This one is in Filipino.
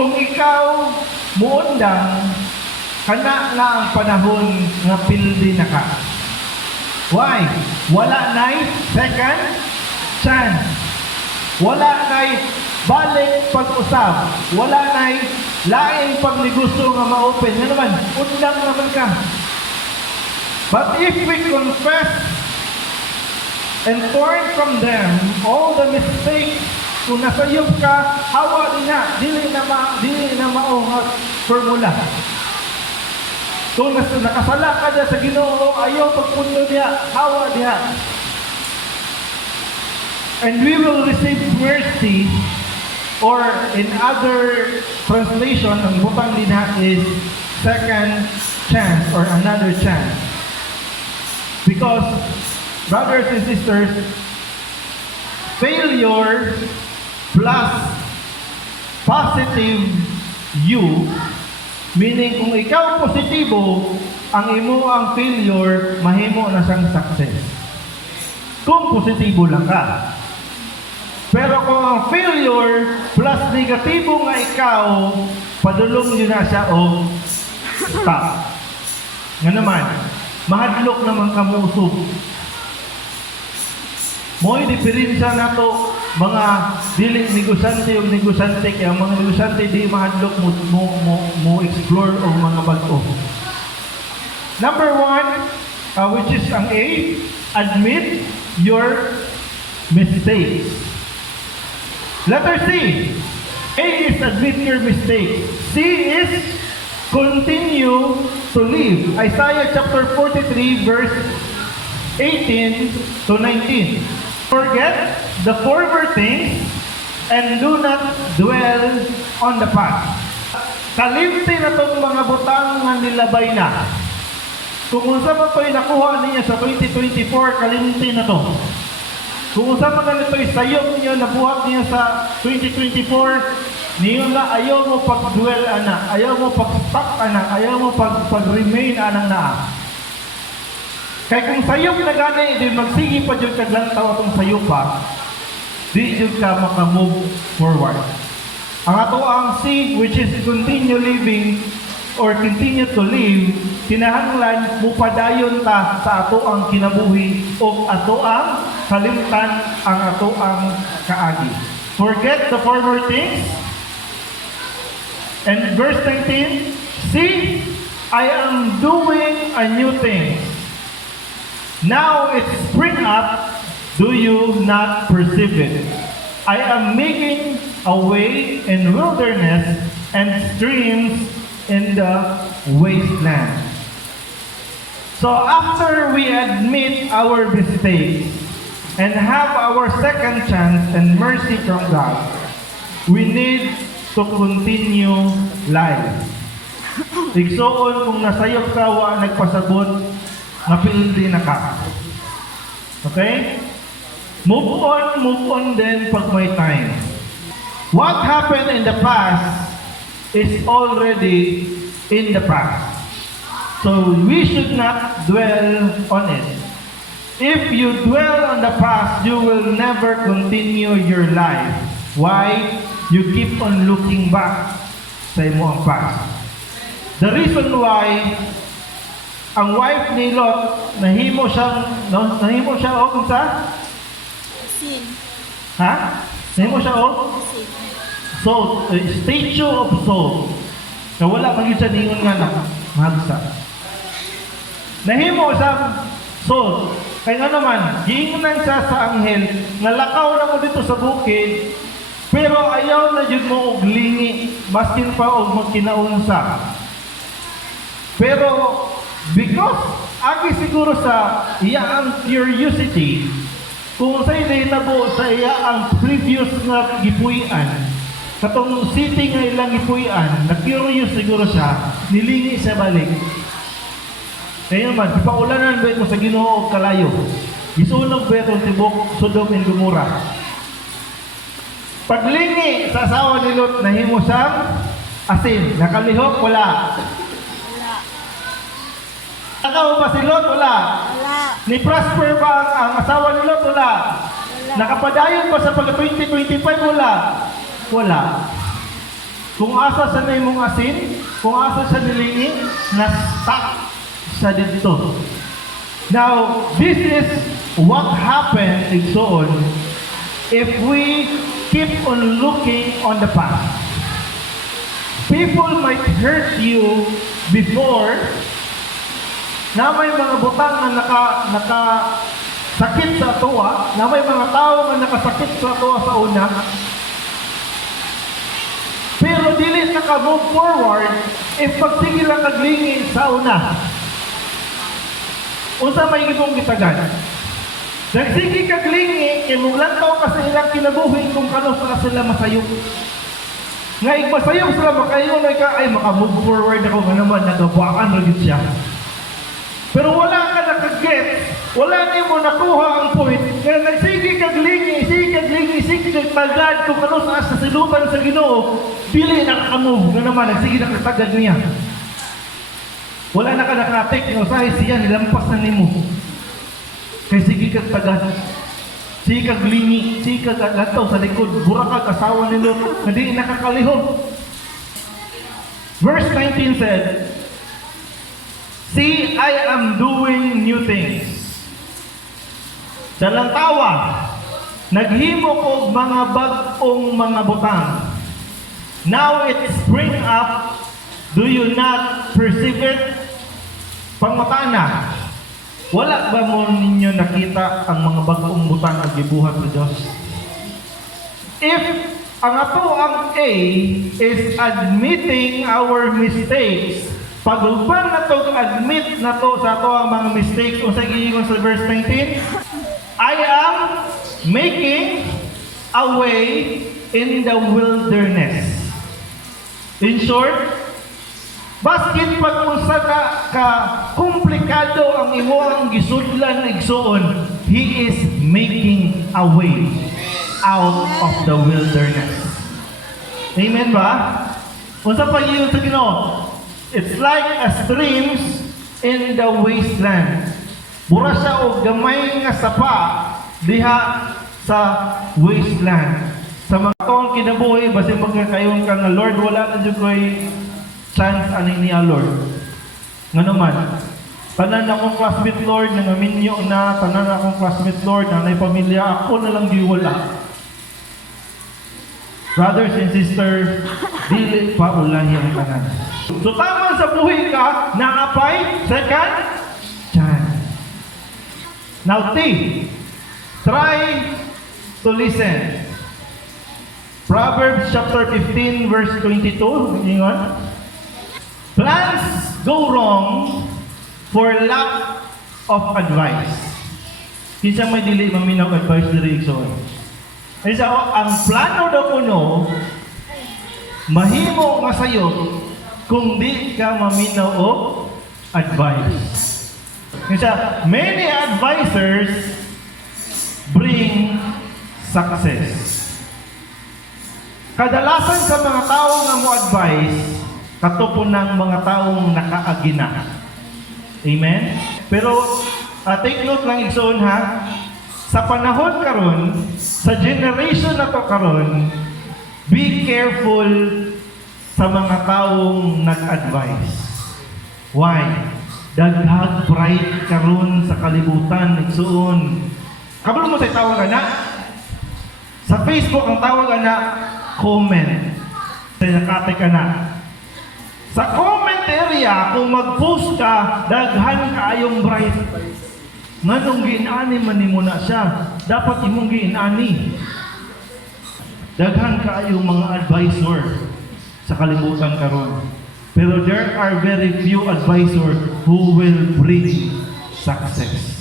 Kung ikaw muundang, kana na ang panahon nga pildi na ka. Why? Wala na'y second chance. Wala na'y balik pag-usap. Wala na'y laing pagnegosyo nga ma-open. Nga naman, undang naman ka. But if we confess and turn from them all the mistakes, kung nasayop ka, hawa din na, dili na maungat formula. Kung nakasala ka na sa Ginoo, ayaw pagpundo niya, hawa niya. And we will receive mercy, or in other translation, ang butang din na is second chance or another chance. Because, brothers and sisters, failure plus positive you, meaning kung ikaw positibo, ang imo ang failure, mahimo na siyang success. Kung positibo lang ka. Pero kung ang failure plus negatibo nga ikaw, padulong yun na siya o stop. Nga naman, mahadlok naman ka mo usog. Mo'y diferensya na to, mga dili negosyante o negosyante, kaya mga negosyante di mahadlok mo explore o mga bago. Number 1, which is ang A, admit your mistakes. Letter C. A is admit your mistakes. C is continue to live. Isaiah chapter 43 verse 18 to 19. Forget the former things and do not dwell on the past. Kalimti na itong mga butang nga nilabay na. Kung unsa man ito'y nakuha niya sa 2024, kalimti na to. Kung unsa man ito'y sayop niyo, nabuhat niya sa 2024, niyo na ayaw mo pag-dwell ana, ayaw mo pag-stuck ana, ayaw mo pag-remain anang naa. Kaya kung sayop na gani, di magsigi pa dyan kaglantaw atong sayop pa, di dyan ka makamove forward. Ang ato ang C, which is continue living or continue to live, kinahanglan mupadayon ta sa ato ang kinabuhi o ato ang kalimtan ang ato ang kaagi. Forget the former things. And verse 19, see, I am doing a new thing. Now it spring up, do you not perceive it? I am making a way in wilderness and streams in the wasteland. So after we admit our mistakes and have our second chance and mercy from God, we need to continue life. Igsoon kung nasayop ka wa nagpasabot, napildi na ka. Okay? Move on then pag may time. What happened in the past is already in the past. So we should not dwell on it. If you dwell on the past, you will never continue your life. Why? You keep on looking back sa imo ang past. The reason why ang wife ni Lot, nahimo siya o kung sa? Sin. Ha? Nahimo siya o? Sin. Salt, statue of salt. Na wala pag siya ningon nga na, mahagsa. Nahimo sa salt. Kaya nga naman, giingnan siya sa anghel, nalakaw na mo dito sa bukid, pero ayaw na yun mo og lingi, maskin pa og magkinaunsa. Pero, because, agi siguro sa iya ang curiosity, kung sa'yo na hinabo sa iya ang previous nga gipuian, katong city nga ilang gipuian, na-curious siguro siya, nilingi siya balik. Kaya naman, ipaulanan ba mo sa Ginoo og kalayo? Isunog ba itong tibok, Sodom and Gomorrah? Paglingi sa asawa ni Lot, nahimo siyang asin. Nakalihok, wala. Wala. Nakaw ba si Lot? Wala. Wala. Ni prosper ba ang asawa ni Lot? Wala. Wala. Nakapadayon ba sa pag 2025? Wala. Wala. Kung asa sa na imong asin, kung asa sa nilingi, na-stuck sa dito. Now, this is what happened and so on if we keep on looking on the past. People might hurt you before na may mga butang na nakasakit sa tuwa, na may mga tao na nakasakit sa tuwa sa una, pero dili naka-move forward if pagsige lang naglingi sa una. Unsa may gibong gitagan? Nagsige kaglingi, kay muglantaw ka sa ilang kinabuhi kung kano sa sila masayok. Nga igmasayok sila makayon ay maka-move forward ako nga naman, nagabuakan rin siya. Pero wala ka nakag-get, wala niyo mo nakuha ang point, kaya nagsige kaglingi, sige tagad kung ano sa silutan sa Ginoo, dili naka-move nga naman, nagsige nakatagad niya. Wala na ka nakatik, usahay siya, nilampas na nimo. Kaya sige kag tagad, sige kag lingi, sige kag lantaw sa likod, burakag asawa ni Lot, na di nakakalihog. Verse 19 said, "See, I am doing new things." Dalang tawa, naghimo ko mga bag-ong mga butang. Now it spring up, do you not perceive it? Pangutana, wala ba mo ninyo nakita ang mga bag-ong butang ang gibuhat sa Diyos? If ang ato ang A is admitting our mistakes, pag-uban na to, admit na to sa ato ang mga mistakes, o sa giingon sa verse 19, I am making a way in the wilderness. In short, basket pag-usa ka komplikado ang imo ang gisudlan igsuon, He is making a way out of the wilderness. Amen ba? Unsa pa yun sa Ginoo? It's like a streams in the wasteland. Mura siya og gamay nga sapa diha sa wasteland. Sa mga taong kinabuhi, basi magkakayon ka nga, Lord, wala na dyan ko'y chance ani niya, Lord. Nga naman, tanan akong classmate, Lord, nangaminyo na, tanan akong classmate, Lord, nanay pamilya, ako na lang di wala. Brothers and sisters, dili pa ulahi ang tanan. So tama sa buhay ka, nakapay, second chance. Now, try to listen. Proverbs chapter 15, verse 22. Ingon. Plans go wrong for lack of advice. Kinsa may dili maminaw advice diri igsoon. Isa ang plano daw kuno mahimo nga sayo kung di ka maminaw og advice. Kinsa many advisors bring success. Kadalasan sa mga tao nga mo advice, katupo ng mga taong nakaagina. Amen? Pero, take note lang igsoon ha, sa panahon karon, sa generation na to karon, be careful sa mga taong nag-advise. Why? Daghag pride karon sa kalibutan igsoon. Kabalo mo sa tawag na sa Facebook ang tawag na comment. Nakate ka na. Sa comment area, kung mag-post ka, daghan kaayong bright. Nganong ginani man mo na siya, dapat imong ginani. Daghan kaayong mga advisor sa kalibutan karon. Pero there are very few advisors who will bring success.